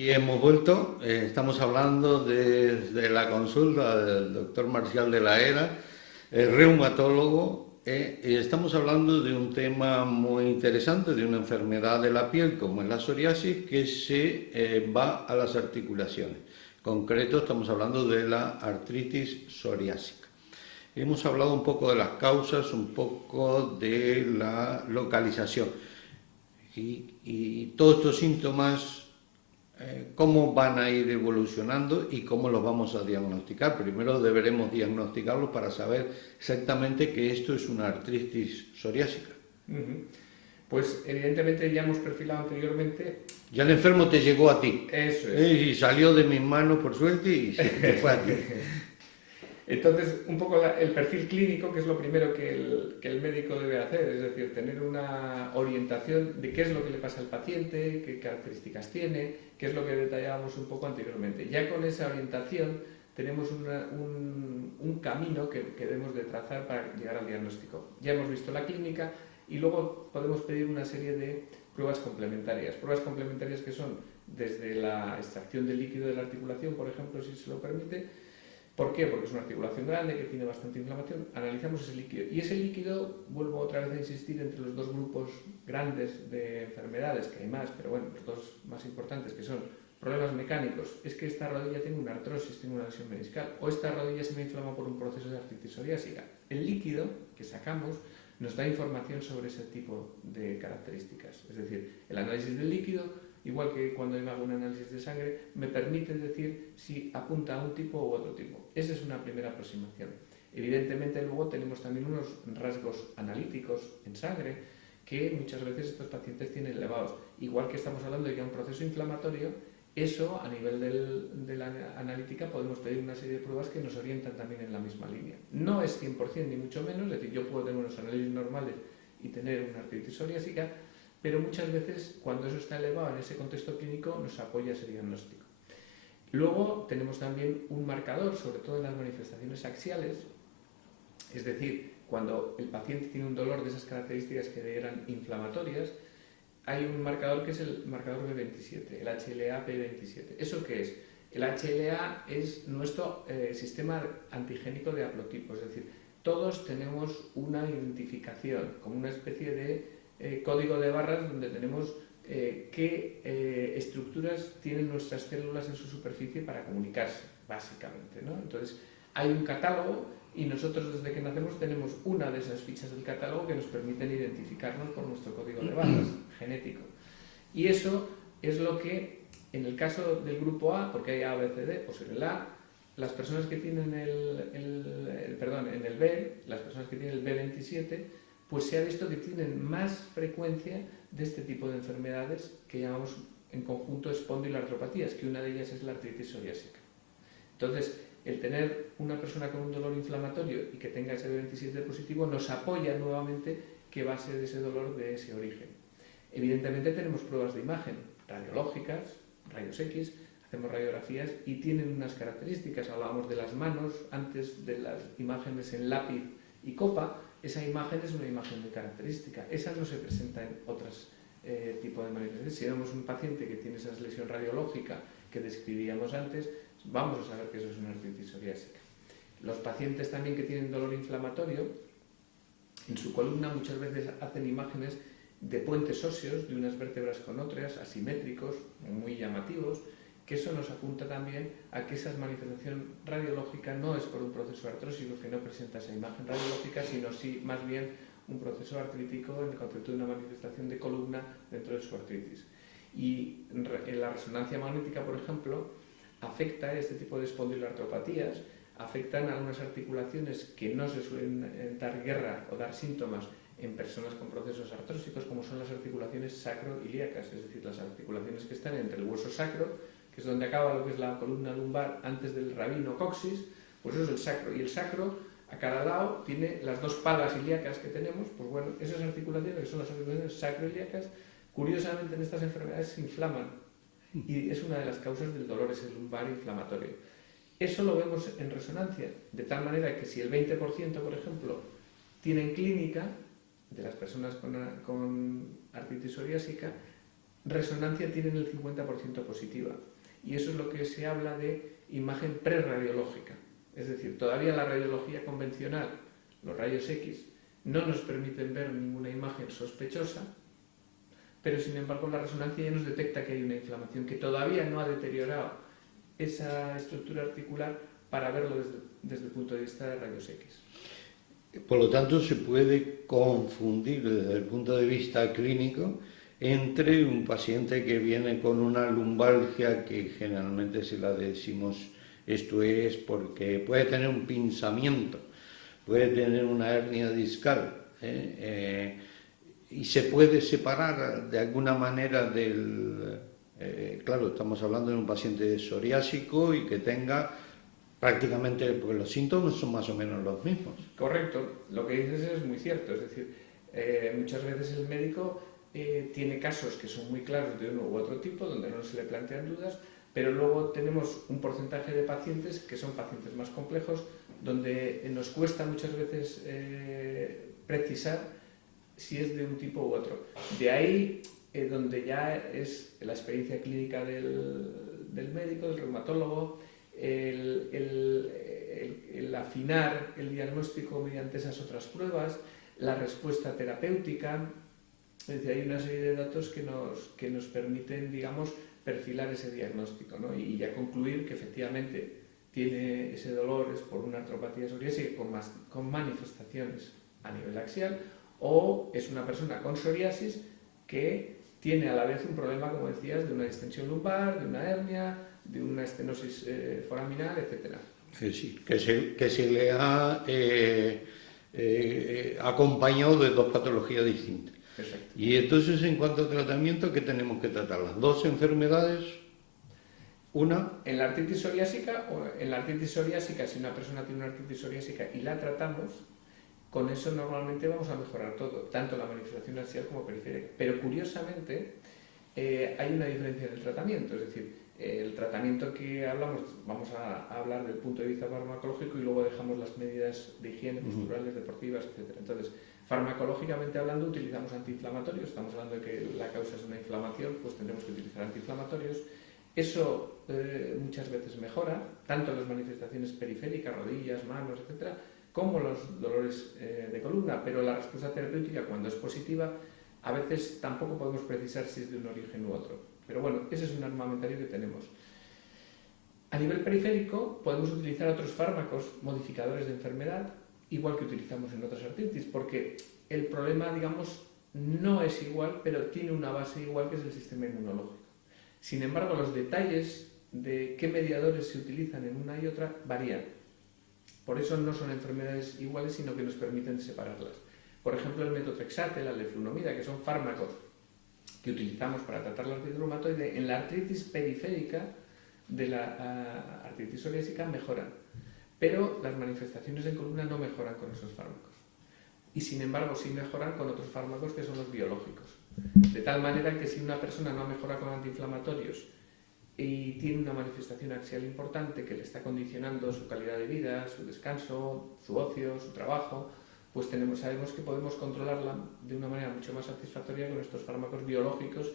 Aquí hemos vuelto, estamos hablando desde la consulta del doctor Marcial de la Era, reumatólogo, y estamos hablando de un tema muy interesante, de una enfermedad de la piel como es la psoriasis, que se va a las articulaciones. En concreto estamos hablando de la artritis psoriásica. Hemos hablado un poco de las causas, un poco de la localización y todos estos síntomas, cómo van a ir evolucionando y cómo los vamos a diagnosticar. Primero deberemos diagnosticarlos para saber exactamente que esto es una artritis psoriásica. Pues evidentemente ya hemos perfilado anteriormente. Ya el enfermo te llegó a ti. Eso es. Y salió de mis manos por suerte y se fue a ti. Entonces, un poco el perfil clínico, que es lo primero que el médico debe hacer, es decir, tener una orientación de qué es lo que le pasa al paciente, qué características tiene, qué es lo que detallábamos un poco anteriormente. Ya con esa orientación tenemos un camino que debemos de trazar para llegar al diagnóstico. Ya hemos visto la clínica y luego podemos pedir una serie de pruebas complementarias. Pruebas complementarias que son desde la extracción del líquido de la articulación, por ejemplo, si se lo permite. ¿Por qué? Porque es una articulación grande que tiene bastante inflamación. Analizamos ese líquido. Y ese líquido, vuelvo otra vez a insistir, entre los dos grupos grandes de enfermedades, que hay más, pero bueno, los dos más importantes, que son problemas mecánicos, es que esta rodilla tiene una artrosis, tiene una lesión meniscal, o esta rodilla se me inflama por un proceso de artritis psoriásica. El líquido que sacamos nos da información sobre ese tipo de características. Es decir, el análisis del líquido, igual que cuando me hago un análisis de sangre, me permite decir si apunta a un tipo u otro tipo. Esa es una primera aproximación. Evidentemente luego tenemos también unos rasgos analíticos en sangre que muchas veces estos pacientes tienen elevados. Igual que estamos hablando de que hay un proceso inflamatorio, eso a nivel de la analítica podemos pedir una serie de pruebas que nos orientan también en la misma línea. No es 100% ni mucho menos, es decir, yo puedo tener unos análisis normales y tener una artritis psoriásica, pero muchas veces cuando eso está elevado en ese contexto clínico nos apoya ese diagnóstico. Luego tenemos también un marcador, sobre todo en las manifestaciones axiales, es decir, cuando el paciente tiene un dolor de esas características que eran inflamatorias, hay un marcador que es el marcador B27, el HLA-B27. ¿Eso qué es? El HLA es nuestro sistema antigénico de haplotipo, es decir, todos tenemos una identificación, como una especie de código de barras donde tenemos qué estructuras tienen nuestras células en su superficie para comunicarse, básicamente, ¿no? Entonces, hay un catálogo y nosotros desde que nacemos tenemos una de esas fichas del catálogo que nos permiten identificarnos por nuestro código de barras genético. Y eso es lo que, en el caso del grupo A, porque hay A, B, C, D, pues en el A, las personas que tienen en el B, las personas que tienen el B27, pues se ha visto que tienen más frecuencia de este tipo de enfermedades que llamamos en conjunto espondiloartropatías, que una de ellas es la artritis psoriásica. Entonces, el tener una persona con un dolor inflamatorio y que tenga ese B27 positivo nos apoya nuevamente que va a ser ese dolor de ese origen. Evidentemente tenemos pruebas de imagen radiológicas, rayos X, hacemos radiografías y tienen unas características. Hablábamos de las manos antes, de las imágenes en lápiz y copa. Esa imagen es una imagen muy característica. Esa no se presenta en otros tipos de manifestaciones. Si vemos un paciente que tiene esa lesión radiológica que describíamos antes, vamos a saber que eso es una artritis psoriásica. Los pacientes también que tienen dolor inflamatorio, en su columna muchas veces hacen imágenes de puentes óseos de unas vértebras con otras, asimétricos, muy llamativos, que eso nos apunta también a que esa manifestación radiológica no es por un proceso artrósico que no presenta esa imagen radiológica, sino sí más bien un proceso artrítico en el concepto de una manifestación de columna dentro de su artritis. Y en la resonancia magnética, por ejemplo, afecta a este tipo de espondiloartropatías, afectan a unas articulaciones que no se suelen dar guerra o dar síntomas en personas con procesos artrósicos, como son las articulaciones sacroiliacas, es decir, las articulaciones que están entre el hueso sacro, que es donde acaba lo que es la columna lumbar antes del rabino coxis, pues eso es el sacro. Y el sacro, a cada lado, tiene las dos palas ilíacas que tenemos, pues bueno, esas articulaciones, que son las articulaciones sacroiliacas, curiosamente en estas enfermedades se inflaman. Y es una de las causas del dolor, es el lumbar inflamatorio. Eso lo vemos en resonancia, de tal manera que si el 20%, por ejemplo, tienen clínica, de las personas con artritis psoriásica, resonancia tienen el 50% positiva. Y eso es lo que se habla de imagen preradiológica. Es decir, todavía la radiología convencional, los rayos X, no nos permiten ver ninguna imagen sospechosa, pero sin embargo la resonancia ya nos detecta que hay una inflamación que todavía no ha deteriorado esa estructura articular para verlo desde el punto de vista de rayos X. Por lo tanto, se puede confundir desde el punto de vista clínico entre un paciente que viene con una lumbalgia, que generalmente si la decimos esto es porque puede tener un pinzamiento, puede tener una hernia discal, y se puede separar de alguna manera del... claro, estamos hablando de un paciente psoriásico y que tenga prácticamente, porque los síntomas son más o menos los mismos. Correcto, lo que dices es muy cierto, es decir, muchas veces el médico tiene casos que son muy claros de uno u otro tipo, donde no se le plantean dudas, pero luego tenemos un porcentaje de pacientes que son pacientes más complejos, donde nos cuesta muchas veces precisar si es de un tipo u otro. De ahí donde ya es la experiencia clínica del médico, del reumatólogo, el afinar el diagnóstico mediante esas otras pruebas, la respuesta terapéutica. Es decir, hay una serie de datos que nos permiten, digamos, perfilar ese diagnóstico, ¿no? Y ya concluir que efectivamente tiene ese dolor es por una artropatía psoriásica con manifestaciones a nivel axial, o es una persona con psoriasis que tiene a la vez un problema, como decías, de una distensión lumbar, de una hernia, de una estenosis foraminal, etc. Sí, que se le ha acompañado de dos patologías distintas. Exacto. Y entonces, en cuanto a tratamiento, ¿qué tenemos que tratar? ¿Las dos enfermedades? ¿Una? En la artritis psoriásica, si una persona tiene una artritis psoriásica y la tratamos, con eso normalmente vamos a mejorar todo, tanto la manifestación axial como periférica. Pero curiosamente hay una diferencia en el tratamiento, es decir, el tratamiento que hablamos, vamos a hablar del punto de vista farmacológico y luego dejamos las medidas de higiene posturales, deportivas, etc. Entonces, farmacológicamente hablando, utilizamos antiinflamatorios, estamos hablando de que la causa es una inflamación, pues tendremos que utilizar antiinflamatorios. Eso muchas veces mejora, tanto las manifestaciones periféricas, rodillas, manos, etc., como los dolores de columna, pero la respuesta terapéutica, cuando es positiva, a veces tampoco podemos precisar si es de un origen u otro. Pero bueno, ese es un armamentario que tenemos. A nivel periférico, podemos utilizar otros fármacos modificadores de enfermedad, igual que utilizamos en otras artritis, porque el problema, digamos, no es igual, pero tiene una base igual, que es el sistema inmunológico. Sin embargo, los detalles de qué mediadores se utilizan en una y otra varían. Por eso no son enfermedades iguales, sino que nos permiten separarlas. Por ejemplo, el metotrexate, la leflunomida, que son fármacos que utilizamos para tratar la artritis reumatoide, en la artritis periférica de la artritis psoriásica mejoran, pero las manifestaciones en columna no mejoran con esos fármacos. Y sin embargo sí mejoran con otros fármacos que son los biológicos. De tal manera que si una persona no mejora con antiinflamatorios y tiene una manifestación axial importante que le está condicionando su calidad de vida, su descanso, su ocio, su trabajo, pues sabemos que podemos controlarla de una manera mucho más satisfactoria con estos fármacos biológicos,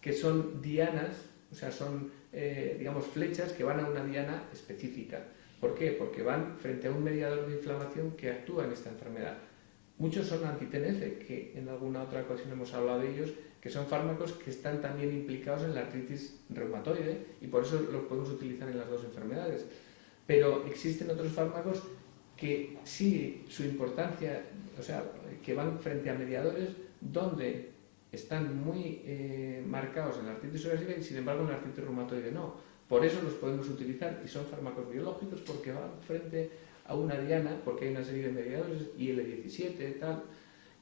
que son dianas, o sea, son, digamos, flechas que van a una diana específica. ¿Por qué? Porque van frente a un mediador de inflamación que actúa en esta enfermedad. Muchos son anti-TNF, que en alguna otra ocasión hemos hablado de ellos, que son fármacos que están también implicados en la artritis reumatoide y por eso los podemos utilizar en las dos enfermedades. Pero existen otros fármacos que sí, su importancia, o sea, que van frente a mediadores donde están muy marcados en la artritis psoriásica y sin embargo en la artritis reumatoide no. Por eso los podemos utilizar y son fármacos biológicos porque van frente a una diana, porque hay una serie de mediadores, IL-17, tal,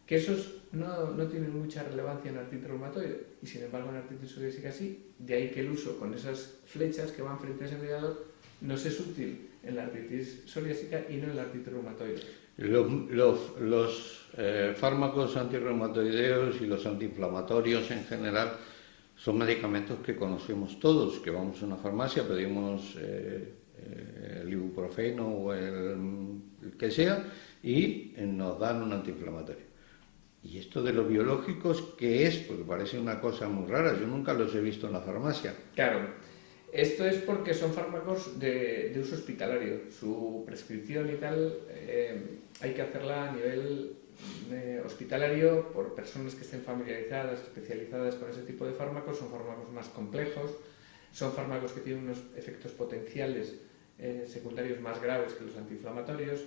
que esos no tienen mucha relevancia en la artritis reumatoide y sin embargo en la artritis psoriásica sí. De ahí que el uso con esas flechas que van frente a ese mediador nos es útil en la artritis psoriásica y no en la artritis reumatoide. Los fármacos antirreumatoideos y los antiinflamatorios en general son medicamentos que conocemos todos, que vamos a una farmacia, pedimos el ibuprofeno o el que sea y nos dan un antiinflamatorio. ¿Y esto de los biológicos qué es? Porque parece una cosa muy rara, yo nunca los he visto en la farmacia. Claro, esto es porque son fármacos de uso hospitalario. Su prescripción y tal hay que hacerla a nivel hospitalario por personas que estén familiarizadas, especializadas con ese tipo de fármacos. Son fármacos más complejos, son fármacos que tienen unos efectos potenciales secundarios más graves que los antiinflamatorios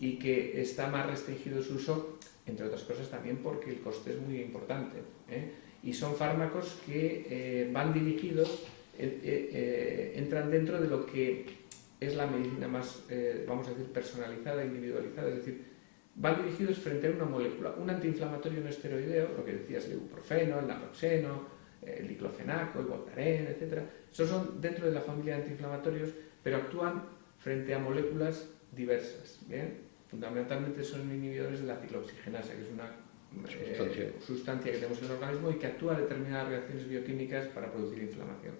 y que está más restringido su uso, entre otras cosas también porque el coste es muy importante. Y son fármacos que van dirigidos, entran dentro de lo que es la medicina más, vamos a decir, personalizada, individualizada, es decir, van dirigidos frente a una molécula, un antiinflamatorio no esteroideo, lo que decías, el ibuprofeno, el naproxeno, el diclofenaco, el voltaren, etc. Esos son dentro de la familia de antiinflamatorios, pero actúan frente a moléculas diversas, ¿bien? Fundamentalmente son inhibidores de la ciclooxigenasa, que es una sustancia que tenemos en el organismo y que actúa a determinadas reacciones bioquímicas para producir inflamación.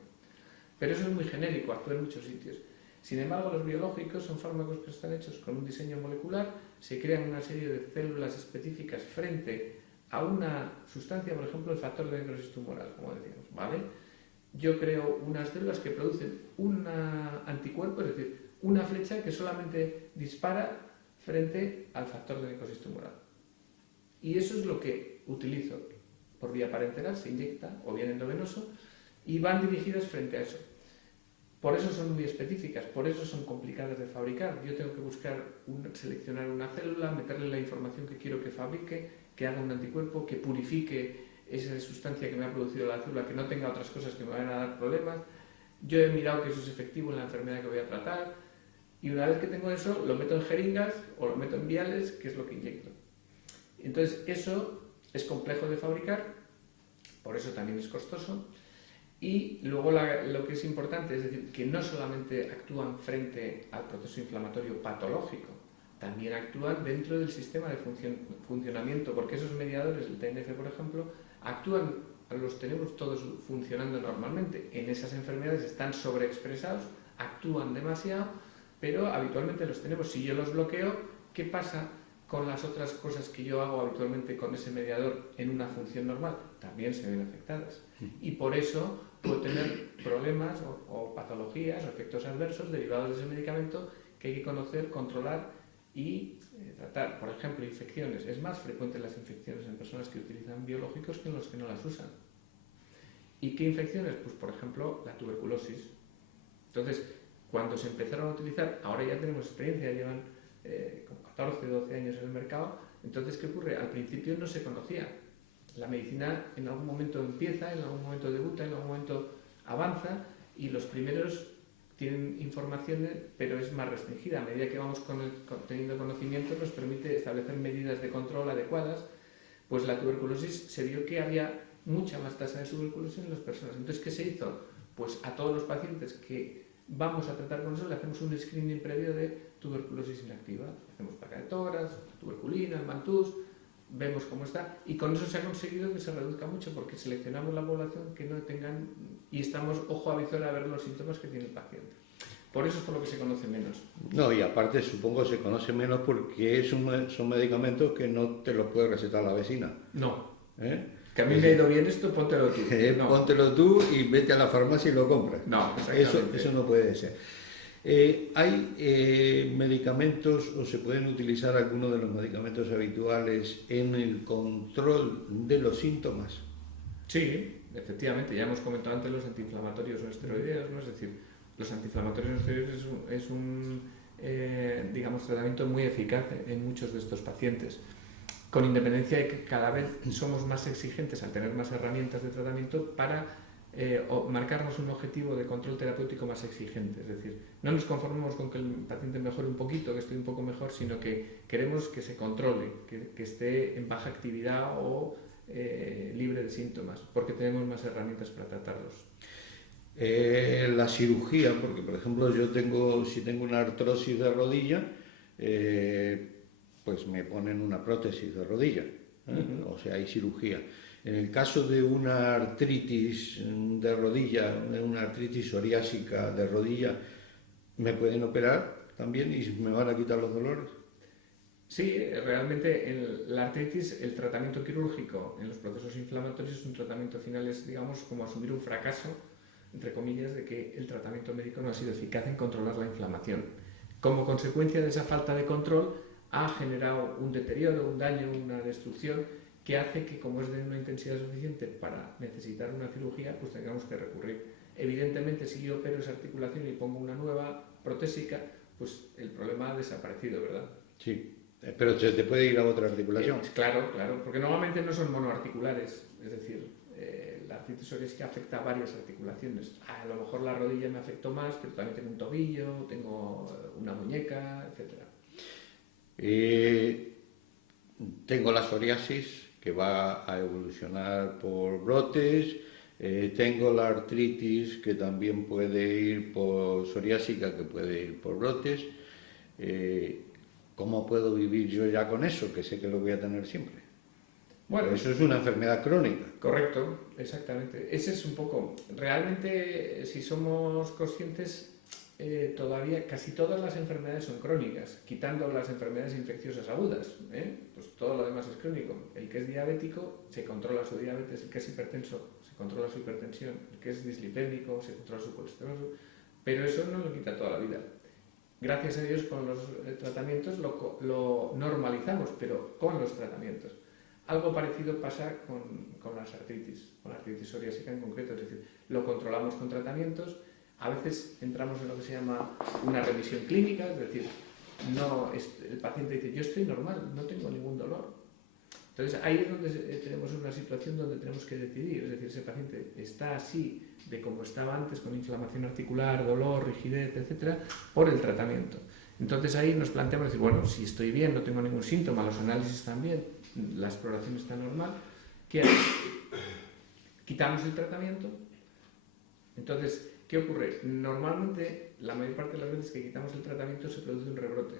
Pero eso es muy genérico, actúa en muchos sitios. Sin embargo, los biológicos son fármacos que están hechos con un diseño molecular, se crean una serie de células específicas frente a una sustancia, por ejemplo, el factor de necrosis tumoral, como decíamos, ¿vale? Yo creo unas células que producen un anticuerpo, es decir, una flecha que solamente dispara frente al factor de necrosis tumoral. Y eso es lo que utilizo por vía parenteral, se inyecta o bien endovenoso, y van dirigidas frente a eso. Por eso son muy específicas, por eso son complicadas de fabricar. Yo tengo que seleccionar una célula, meterle la información que quiero que fabrique, que haga un anticuerpo, que purifique esa sustancia que me ha producido la célula, que no tenga otras cosas que me vayan a dar problemas. Yo he mirado que eso es efectivo en la enfermedad que voy a tratar, y una vez que tengo eso, lo meto en jeringas o lo meto en viales, que es lo que inyecto. Entonces, eso es complejo de fabricar, por eso también es costoso. Y luego lo que es importante es decir que no solamente actúan frente al proceso inflamatorio patológico, también actúan dentro del sistema de funcionamiento, porque esos mediadores, el TNF por ejemplo, los tenemos todos funcionando normalmente. En esas enfermedades están sobreexpresados, actúan demasiado, pero habitualmente los tenemos. Si yo los bloqueo, ¿qué pasa con las otras cosas que yo hago habitualmente con ese mediador en una función normal? También se ven afectadas. Y por eso puedo tener problemas o patologías o efectos adversos derivados de ese medicamento que hay que conocer, controlar y tratar. Por ejemplo, infecciones. Es más frecuente las infecciones en personas que utilizan biológicos que en los que no las usan. ¿Y qué infecciones? Pues, por ejemplo, la tuberculosis. Entonces, cuando se empezaron a utilizar, ahora ya tenemos experiencia, llevan como 14, 12 años en el mercado. Entonces, ¿qué ocurre? Al principio no se conocía. La medicina en algún momento empieza, en algún momento debuta, en algún momento avanza y los primeros tienen información, pero es más restringida. A medida que vamos teniendo conocimiento nos permite establecer medidas de control adecuadas. Pues la tuberculosis se vio que había mucha más tasa de tuberculosis en las personas. Entonces, ¿qué se hizo? Pues a todos los pacientes que vamos a tratar con eso le hacemos un screening previo de tuberculosis inactiva. Hacemos placa de tórax, tuberculina, el mantús, vemos cómo está y con eso se ha conseguido que se reduzca mucho porque seleccionamos la población que no tengan y estamos ojo a visor a ver los síntomas que tiene el paciente. Por eso es por lo que se conoce menos. No, y aparte supongo se conoce menos porque son medicamentos que no te los puede recetar la vecina. No. Que a mí me ha ido bien esto, póntelo tú. No. Póntelo tú y vete a la farmacia y lo compras. No, eso no puede ser. ¿Hay medicamentos o se pueden utilizar algunos de los medicamentos habituales en el control de los síntomas? Sí, efectivamente. Ya hemos comentado antes los antiinflamatorios o esteroideos, ¿no? Es decir, los antiinflamatorios o esteroideos es un digamos, tratamiento muy eficaz en muchos de estos pacientes. Con independencia de que cada vez somos más exigentes al tener más herramientas de tratamiento para marcarnos un objetivo de control terapéutico más exigente. Es decir, no nos conformamos con que el paciente mejore un poquito, que esté un poco mejor, sino que queremos que se controle, que esté en baja actividad o libre de síntomas, porque tenemos más herramientas para tratarlos. La cirugía, porque por ejemplo si tengo una artrosis de rodilla, pues me ponen una prótesis de rodilla, o sea, hay cirugía. En el caso de una artritis de rodilla, una artritis psoriásica de rodilla, ¿me pueden operar también y me van a quitar los dolores? Sí, realmente la artritis, el tratamiento quirúrgico en los procesos inflamatorios, un tratamiento final es, digamos, como asumir un fracaso, entre comillas, de que el tratamiento médico no ha sido eficaz en controlar la inflamación. Como consecuencia de esa falta de control, ha generado un deterioro, un daño, una destrucción que hace que, como es de una intensidad suficiente para necesitar una cirugía, pues tengamos que recurrir. Evidentemente, si yo opero esa articulación y pongo una nueva protésica, pues el problema ha desaparecido, ¿verdad? Sí, pero se te puede ir a otra articulación. Claro, claro, porque normalmente no son monoarticulares, es decir, la artritis psoriásica afecta a varias articulaciones. A lo mejor la rodilla me afectó más, pero también tengo un tobillo, tengo una muñeca, etc. Tengo la psoriasis, que va a evolucionar por brotes. Tengo la artritis, que también puede ir por psoriásica, que puede ir por brotes. ¿Cómo puedo vivir yo ya con eso? Que sé que lo voy a tener siempre. Bueno, eso es una enfermedad crónica. Correcto, exactamente. Ese es un poco. Realmente, si somos conscientes, todavía casi todas las enfermedades son crónicas, quitando las enfermedades infecciosas agudas, pues todo lo demás es crónico. El que es diabético se controla su diabetes, el que es hipertenso se controla su hipertensión, el que es dislipémico se controla su colesterol, pero eso no lo quita toda la vida. Gracias a Dios con los tratamientos lo normalizamos, pero con los tratamientos. Algo parecido pasa con las artritis, con la artritis psoriásica en concreto, es decir, lo controlamos con tratamientos. A veces entramos en lo que se llama una remisión clínica, es decir, el paciente dice, yo estoy normal, no tengo ningún dolor. Entonces ahí es donde tenemos una situación donde tenemos que decidir, es decir, ese paciente está así de como estaba antes, con inflamación articular, dolor, rigidez, etcétera, por el tratamiento. Entonces ahí nos planteamos decir, bueno, si estoy bien, no tengo ningún síntoma, los análisis están bien, la exploración está normal, ¿qué hacemos? Quitamos el tratamiento. Entonces, ¿qué ocurre? Normalmente, la mayor parte de las veces que quitamos el tratamiento se produce un rebrote,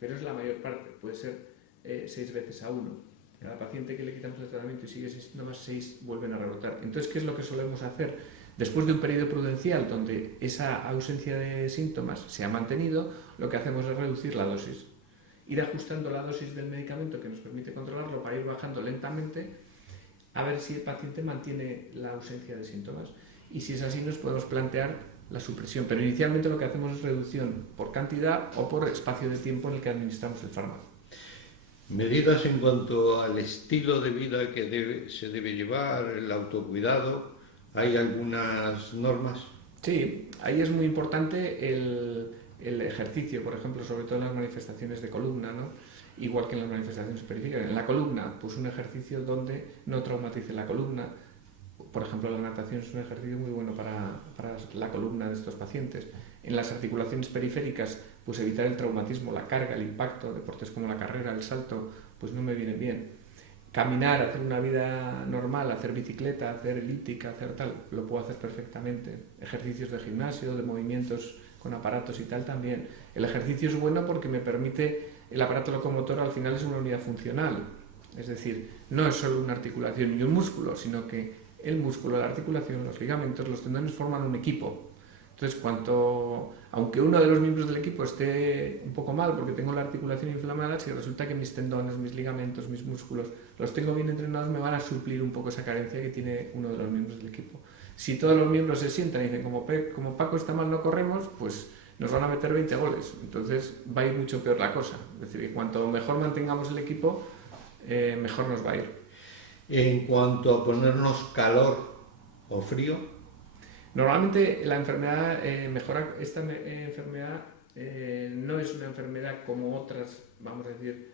pero es la mayor parte, puede ser 6 veces a 1. Cada paciente que le quitamos el tratamiento y sigue 6 síntomas, 6 vuelven a rebotar. Entonces, ¿qué es lo que solemos hacer? Después de un periodo prudencial donde esa ausencia de síntomas se ha mantenido, lo que hacemos es reducir la dosis. Ir ajustando la dosis del medicamento que nos permite controlarlo para ir bajando lentamente a ver si el paciente mantiene la ausencia de síntomas. Y si es así, nos podemos plantear la supresión. Pero inicialmente lo que hacemos es reducción por cantidad o por espacio de tiempo en el que administramos el fármaco. Medidas en cuanto al estilo de vida que se debe llevar, el autocuidado, ¿hay algunas normas? Sí, ahí es muy importante el ejercicio, por ejemplo, sobre todo en las manifestaciones de columna, ¿no? Igual que en las manifestaciones periféricas. En la columna, pues un ejercicio donde no traumatice la columna. Por ejemplo, la natación es un ejercicio muy bueno para la columna de estos pacientes. En las articulaciones periféricas, pues evitar el traumatismo, la carga, el impacto, deportes como la carrera, el salto, pues no me vienen bien. Caminar, hacer una vida normal, hacer bicicleta, hacer elíptica, hacer tal, lo puedo hacer perfectamente. Ejercicios de gimnasio, de movimientos con aparatos y tal también. El ejercicio es bueno porque me permite, el aparato locomotor al final es una unidad funcional. Es decir, no es solo una articulación y un músculo, sino que el músculo, la articulación, los ligamentos, los tendones forman un equipo. Entonces, aunque uno de los miembros del equipo esté un poco mal porque tengo la articulación inflamada, si resulta que mis tendones, mis ligamentos, mis músculos los tengo bien entrenados, me van a suplir un poco esa carencia que tiene uno de los miembros del equipo. Si todos los miembros se sientan y dicen, como Paco está mal, no corremos, pues nos van a meter 20 goles. Entonces va a ir mucho peor la cosa. Es decir, que cuanto mejor mantengamos el equipo, mejor nos va a ir. En cuanto a ponernos calor o frío, normalmente la enfermedad mejora. Esta enfermedad no es una enfermedad como otras, vamos a decir,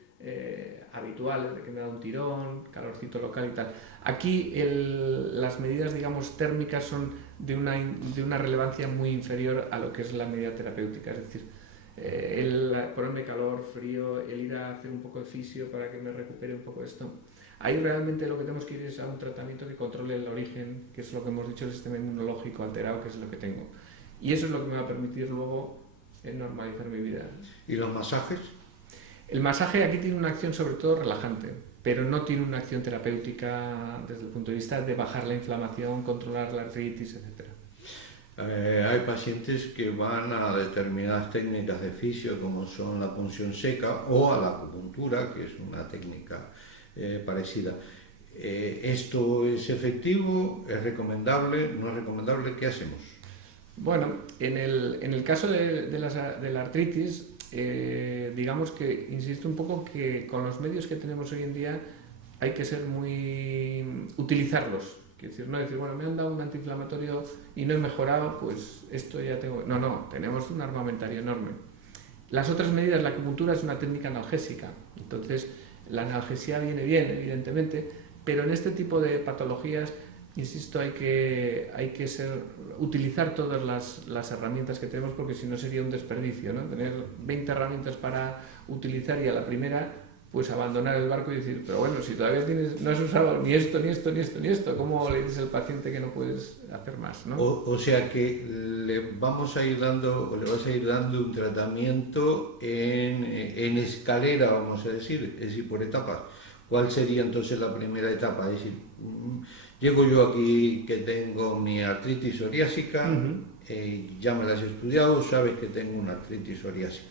habituales, de que me da un tirón, calorcito local y tal. Aquí las medidas, digamos, térmicas son de una relevancia muy inferior a lo que es la medida terapéutica. Es decir, el ponerme calor, frío, el ir a hacer un poco de fisio para que me recupere un poco esto. Ahí realmente lo que tenemos que ir es a un tratamiento que controle el origen, que es lo que hemos dicho, el sistema inmunológico alterado, que es lo que tengo. Y eso es lo que me va a permitir luego normalizar mi vida. ¿Y los masajes? El masaje aquí tiene una acción sobre todo relajante, pero no tiene una acción terapéutica desde el punto de vista de bajar la inflamación, controlar la artritis, etc. Hay pacientes que van a determinadas técnicas de fisio, como son la punción seca o a la acupuntura, que es una técnica parecida. ¿Esto es efectivo? ¿Es recomendable? ¿No es recomendable? ¿Qué hacemos? Bueno, en el caso de la artritis, digamos que insisto un poco que con los medios que tenemos hoy en día hay que ser utilizarlos. Quiero decir, no decir, bueno, me han dado un antiinflamatorio y no he mejorado, pues esto ya tengo. No, tenemos un armamentario enorme. Las otras medidas, la acupuntura es una técnica analgésica, entonces la analgesia viene bien, evidentemente, pero en este tipo de patologías, insisto, hay que utilizar todas las herramientas que tenemos, porque si no sería un desperdicio, ¿no? Tener 20 herramientas para utilizar y a la primera pues abandonar el barco y decir, pero bueno, si todavía no has usado ni esto, ni esto, ni esto, ni esto, ¿cómo le dices al paciente que no puedes hacer más, ¿no? O sea que le vas a ir dando un tratamiento en escalera, vamos a decir, es decir, por etapas. ¿Cuál sería entonces la primera etapa? Es decir, llego yo aquí que tengo mi artritis psoriásica, ya me la has estudiado, sabes que tengo una artritis psoriásica.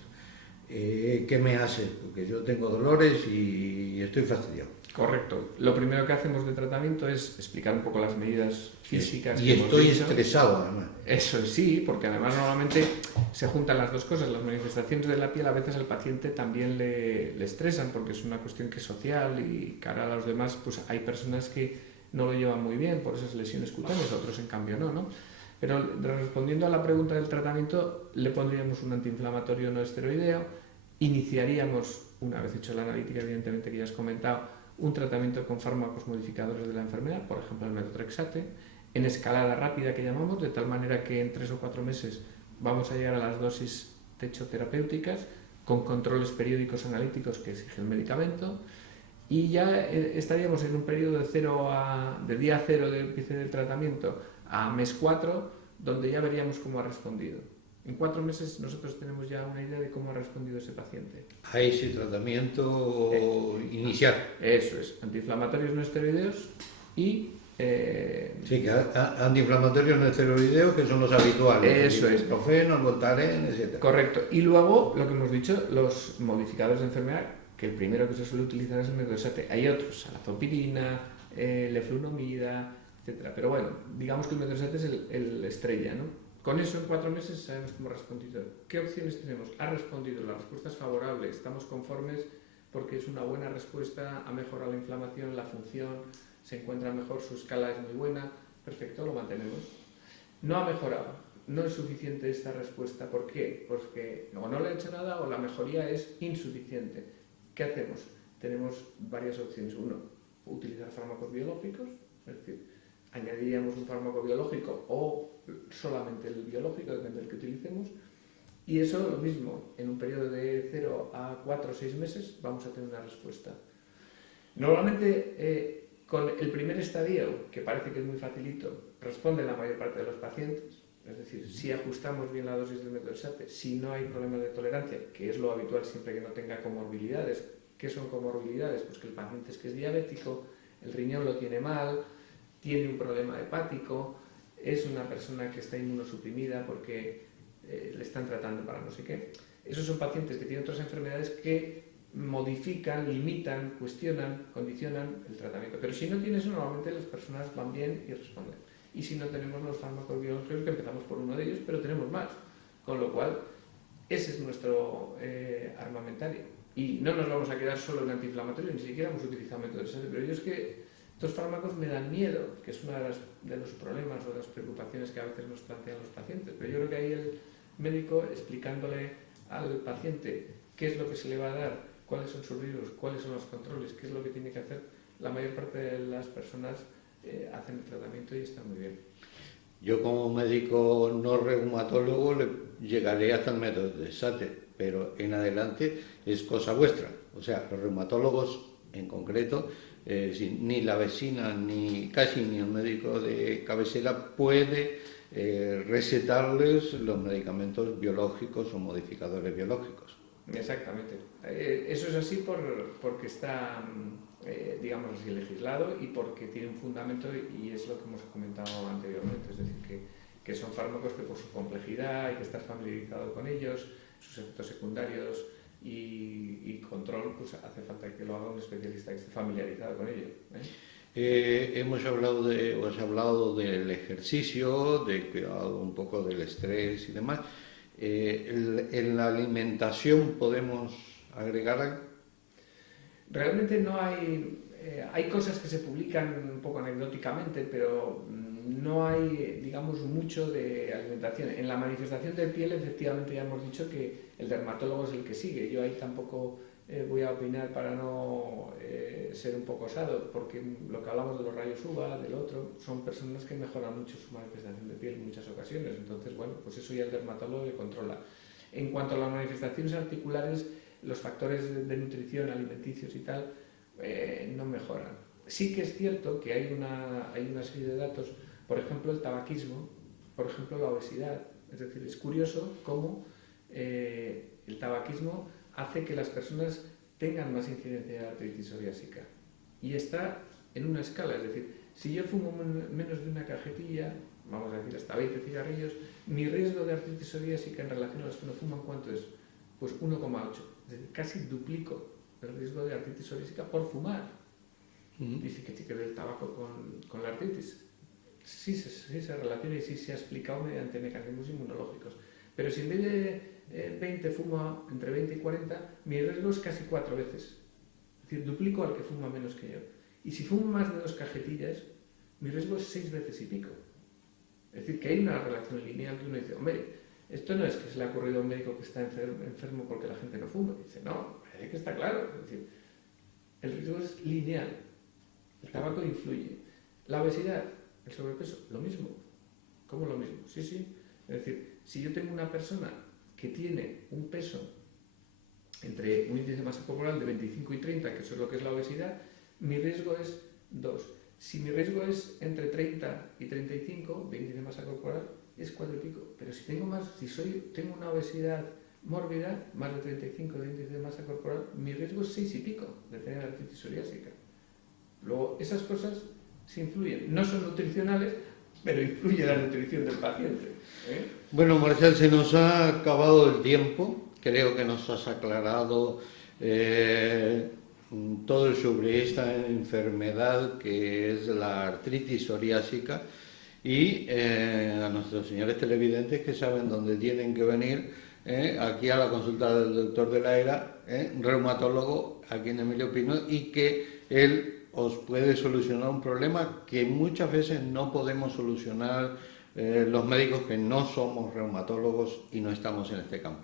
¿Qué me hace? Porque yo tengo dolores y estoy fastidiado. Correcto. Lo primero que hacemos de tratamiento es explicar un poco las medidas físicas. Y estoy estresado, además. Eso sí, porque además normalmente se juntan las dos cosas. Las manifestaciones de la piel a veces al paciente también le estresan, porque es una cuestión que es social y cara a los demás, pues hay personas que no lo llevan muy bien por esas lesiones cutáneas, otros en cambio no. Pero respondiendo a la pregunta del tratamiento, le pondríamos un antiinflamatorio no esteroideo, iniciaríamos, una vez hecho la analítica evidentemente que ya has comentado, un tratamiento con fármacos modificadores de la enfermedad, por ejemplo el metotrexate, en escalada rápida que llamamos, de tal manera que en 3 o 4 meses vamos a llegar a las dosis techo terapéuticas, con controles periódicos analíticos que exige el medicamento, y ya estaríamos en un periodo de día 0 del empiece del tratamiento a mes 4, donde ya veríamos cómo ha respondido. En 4 meses nosotros tenemos ya una idea de cómo ha respondido ese paciente. A ese tratamiento inicial. Eso es, antiinflamatorios no esteroideos y... sí, que antiinflamatorios no esteroideos, que son los habituales. Eso es. Ibuprofeno, Voltaren, etc. Correcto. Y luego, lo que hemos dicho, los modificadores de enfermedad, que el primero que se suele utilizar es el metotrexate. Hay otros, salazopirina, leflunomida, etc. Pero bueno, digamos que el metotrexate es el estrella, ¿no? Con eso en 4 meses sabemos cómo ha respondido. ¿Qué opciones tenemos? Ha respondido, la respuesta es favorable, estamos conformes porque es una buena respuesta, ha mejorado la inflamación, la función, se encuentra mejor, su escala es muy buena, perfecto, lo mantenemos. No ha mejorado, no es suficiente esta respuesta. ¿Por qué? Porque o no le ha hecho nada o la mejoría es insuficiente. ¿Qué hacemos? Tenemos varias opciones. Uno, utilizar fármacos biológicos, es decir, añadiríamos un fármaco biológico o solamente el biológico, depende del que utilicemos, y eso lo mismo, en un periodo de 0 a 4 o 6 meses vamos a tener una respuesta. Normalmente con el primer estadio, que parece que es muy facilito, responde la mayor parte de los pacientes, es decir, si ajustamos bien la dosis del metotrexate, si no hay problemas de tolerancia, que es lo habitual siempre que no tenga comorbilidades. ¿Qué son comorbilidades? Pues que el paciente es diabético, el riñón lo tiene mal, tiene un problema hepático, es una persona que está inmunosuprimida porque le están tratando para no sé qué. Esos son pacientes que tienen otras enfermedades que modifican, limitan, cuestionan, condicionan el tratamiento. Pero si no tiene eso, normalmente las personas van bien y responden. Y si no tenemos los fármacos biológicos, que empezamos por uno de ellos, pero tenemos más. Con lo cual, ese es nuestro armamentario. Y no nos vamos a quedar solo en antiinflamatorio, ni siquiera hemos utilizado metotrexate, pero yo es que estos fármacos me dan miedo, que es uno de los problemas o de las preocupaciones que a veces nos plantean los pacientes. Pero yo creo que ahí el médico, explicándole al paciente qué es lo que se le va a dar, cuáles son sus riesgos, cuáles son los controles, qué es lo que tiene que hacer, la mayor parte de las personas hacen el tratamiento y está muy bien. Yo como médico no reumatólogo le llegaré hasta el metotrexate, pero en adelante es cosa vuestra. O sea, los reumatólogos en concreto, ni la vecina ni casi ni el médico de cabecera puede recetarles los medicamentos biológicos o modificadores biológicos. Exactamente. Eso es así porque está, digamos así, legislado y porque tiene un fundamento y es lo que hemos comentado anteriormente. Es decir, que son fármacos que por su complejidad hay que estar familiarizado con ellos, sus efectos secundarios y control, pues hace falta que lo haga un especialista que esté familiarizado con ello. Hemos hablado os he hablado del ejercicio, de cuidado un poco del estrés y demás. En la alimentación podemos agregar algo. Realmente no hay... hay cosas que se publican un poco anecdóticamente, pero no hay, digamos, mucho de alimentación. En la manifestación de piel, efectivamente, ya hemos dicho que el dermatólogo es el que sigue. Yo ahí tampoco voy a opinar para no ser un poco osado, porque lo que hablamos de los rayos UVA, del otro, son personas que mejoran mucho su manifestación de piel en muchas ocasiones. Entonces, bueno, pues eso ya el dermatólogo le controla. En cuanto a las manifestaciones articulares, los factores de nutrición, alimenticios y tal, no mejoran. Sí que es cierto que hay una serie de datos, por ejemplo el tabaquismo, por ejemplo la obesidad. Es decir, es curioso cómo el tabaquismo hace que las personas tengan más incidencia de artritis psoriásica. Y está en una escala, es decir, si yo fumo menos de una cajetilla, vamos a decir hasta 20 cigarrillos, mi riesgo de artritis psoriásica en relación a los que no fuman, ¿cuánto es? Pues 1,8. Es decir, casi duplico el riesgo de artritis psoriásica por fumar. Dice que tiene que ver el tabaco con la artritis. Sí se relaciona y sí se ha explicado mediante mecanismos inmunológicos. Pero si en vez de 20 fumo entre 20 y 40, mi riesgo es casi 4 veces. Es decir, duplico al que fuma menos que yo. Y si fumo más de 2 cajetillas, mi riesgo es 6 veces y pico. Es decir, que hay una relación lineal que uno dice, hombre, esto no es que se le ha ocurrido a un médico que está enfermo porque la gente no fuma. Dice, no, es que está claro. Es decir, el riesgo es lineal. El tabaco influye. La obesidad, el sobrepeso, lo mismo. ¿Cómo lo mismo? Sí. Es decir, si yo tengo una persona que tiene un peso entre un índice de masa corporal de 25 y 30, que eso es lo que es la obesidad, mi riesgo es 2. Si mi riesgo es entre 30 y 35 de índice de masa corporal, es 4 y pico. Pero si tengo más, tengo una obesidad mórbida, más de 35 de índice de masa corporal, mi riesgo es 6 y pico de tener artritis psoriásica. Luego, esas cosas se influyen. No son nutricionales, pero influye la nutrición del paciente. Bueno, Marcial, se nos ha acabado el tiempo. Creo que nos has aclarado todo sobre esta enfermedad que es la artritis psoriásica y a nuestros señores televidentes que saben dónde tienen que venir aquí a la consulta del doctor de la Era, reumatólogo aquí en Emilio Pino, y que él os puede solucionar un problema que muchas veces no podemos solucionar los médicos que no somos reumatólogos y no estamos en este campo.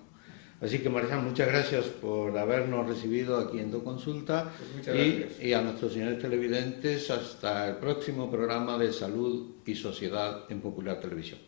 Así que, Marcial, muchas gracias por habernos recibido aquí en tu consulta. Pues muchas gracias. Y a nuestros señores televidentes, hasta el próximo programa de Salud y Sociedad en Popular Televisión.